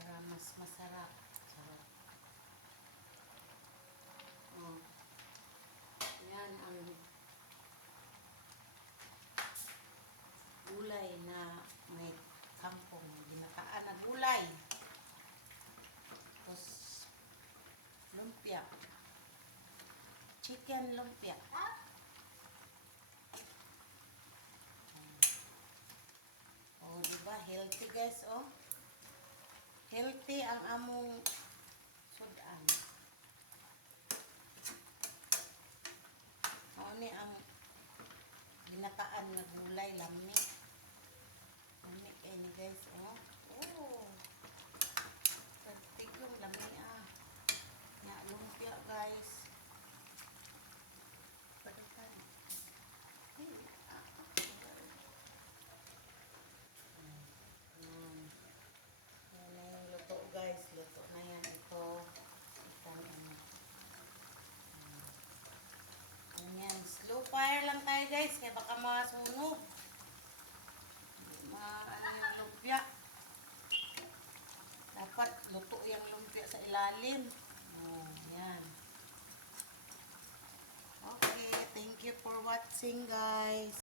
para mas masarap. Sarap. Oh. Yan ang gulay na may kangkong. Binataan na gulay. Tapos, lumpia. Chicken lumpia. Oh, diba? Healthy guys, oh. Healthy ang among sudan. Oh, ni ang binataan na gulay, lami. Lami kayo ni guys, oh. Oh. Pagtig yung lami, ah. Nga, lumpia guys. Padukan. Yan na yung luto guys. Luto na yan. Ito. Itang ano. Yan. Slow fire lang tayo guys. Kaya baka masunog. Ano yung lumpia. Dapat luto yung lumpia sa ilalim. Oh, yan. Okay. Thank you for watching guys.